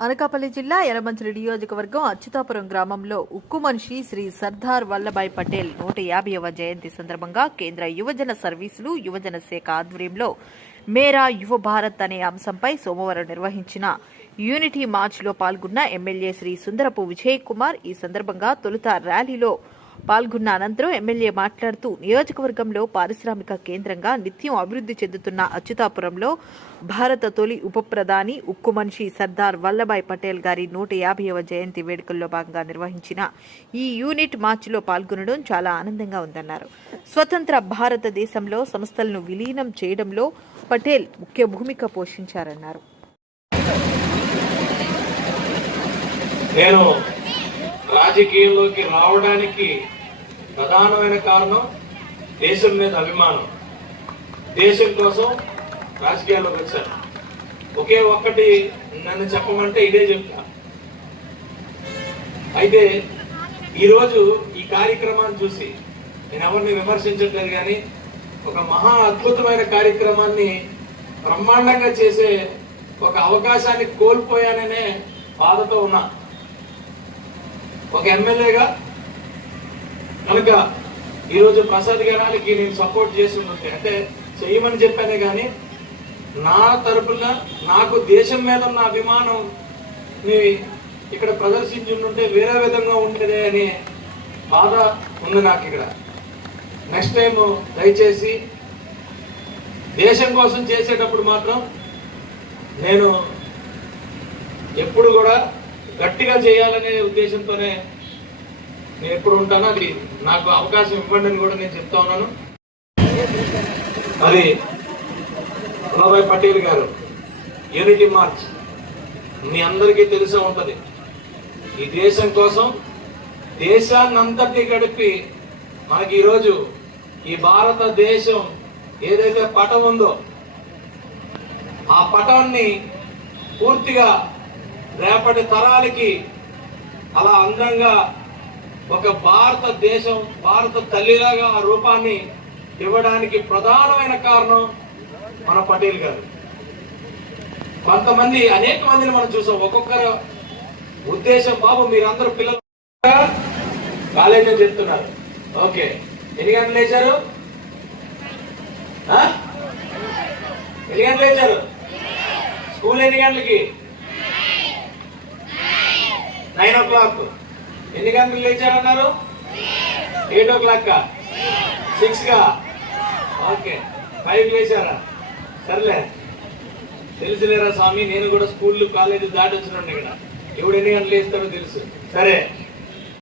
అనకాపల్లి జిల్లా యలమంచిలి నియోజకవర్గం అచ్యుతాపురం గ్రామంలో ఉక్కు మనిషి శ్రీ సర్దార్ వల్లభాయ్ పటేల్ నూట యాభైవ జయంతి సందర్భంగా కేంద్ర యువజన సర్వీసులు యువజన శాఖ ఆధ్వర్యంలో మేరా యువ భారత్ అనే అంశంపై సోమవారం నిర్వహించిన యూనిటీ మార్చ్లో పాల్గొన్న ఎమ్మెల్యే శ్రీ సుందరపు విజయ్ కుమార్ ఈ సందర్భంగా తొలుత ర్యాలీలో పాల్గొన్న అనంతరం ఎమ్మెల్యే మాట్లాడుతూ నియోజకవర్గంలో పారిశ్రామిక కేంద్రంగా నిత్యం అభివృద్ధి చెందుతున్న అచ్యుతాపురంలో భారత తొలి ఉప ప్రధాని ఉక్కు మనిషి సర్దార్ వల్లభాయ్ పటేల్ గారి నూట యాభైవ జయంతి వేడుకల్లో భాగంగా నిర్వహించిన ఈ యూనిట్ మార్చిలో పాల్గొనడం చాలా ఆనందంగా ఉందన్నారు. స్వతంత్ర భారతదేశంలో సంస్థలను విలీనం చేయడంలో పటేల్ ముఖ్య భూమిక పోషించారన్నారు. నేను రాజకీయంలోకి రావడానికి ప్రధానమైన కారణం దేశం మీద అభిమానం. దేశం కోసం రాజకీయాల్లోకి వచ్చాను ఒకే ఒక్కటి నన్ను చెప్పమంటే ఇదే చెప్తా. అయితే ఈరోజు ఈ కార్యక్రమాన్ని చూసి నేను ఎవరిని విమర్శించట్లేదు కానీ ఒక మహా అద్భుతమైన కార్యక్రమాన్ని బ్రహ్మాండంగా చేసే ఒక అవకాశాన్ని కోల్పోయాననే బాధతో ఉన్నా. ఒక ఎమ్మెల్యేగా కనుక ఈరోజు ప్రసాద్ గారానికి నేను సపోర్ట్ చేసి ఉంటే అంటే చేయమని చెప్పానే కానీ నా తరపున నాకు దేశం మీద ఉన్న అభిమానం ఇక్కడ ప్రదర్శించి ఉంటే వేరే విధంగా ఉండేదే అనే బాధ ఉంది నాకు ఇక్కడ. నెక్స్ట్ టైం దయచేసి దేశం కోసం చేసేటప్పుడు మాత్రం నేను ఎప్పుడు కూడా గట్టిగా చేయాలనే ఉద్దేశంతోనే నేను ఎప్పుడు ఉంటానో అది నాకు అవకాశం ఇవ్వండి అని కూడా నేను చెప్తా ఉన్నాను. అది వల్లభాయ్ పటేల్ గారు యూనిటీ మార్చ్ మీ అందరికీ తెలిసే ఉంటుంది. ఈ దేశం కోసం దేశాన్నంతటి గడిపి మనకి ఈరోజు ఈ భారతదేశం ఏదైతే పటం ఉందో ఆ పటాన్ని పూర్తిగా రేపటి తరాలకి అలా అందంగా ఒక భారతదేశం భారత తల్లిలాగా ఆ రూపాన్ని ఇవ్వడానికి ప్రధానమైన కారణం మన పటేల్ గారు. కొంతమంది అనేక మందిని మనం చూసాం. ఒక్కొక్కరు ఉద్దేశం బాబు మీరందరూ పిల్లలు కాలేజీలో చెప్తున్నారు ఓకే. ఎన్ని గంటలు లేచారు? ఎన్ని గంటలు లేచారు? స్కూల్ ఎన్ని గంటలకి? నైన్ ఓ క్లాక్ ఎన్ని గంటలు లేచారన్నారు? ఎయిట్ ఓ క్లాక్ సిక్స్గా ఓకే ఫైవ్ లేచారా? సర్లే. తెలుసులేరా స్వామి నేను కూడా స్కూళ్ళు కాలేజీ దాటి వచ్చిన ఇక్కడ. ఎవడు ఎన్ని గంటలు వేస్తాడో తెలుసు. సరే.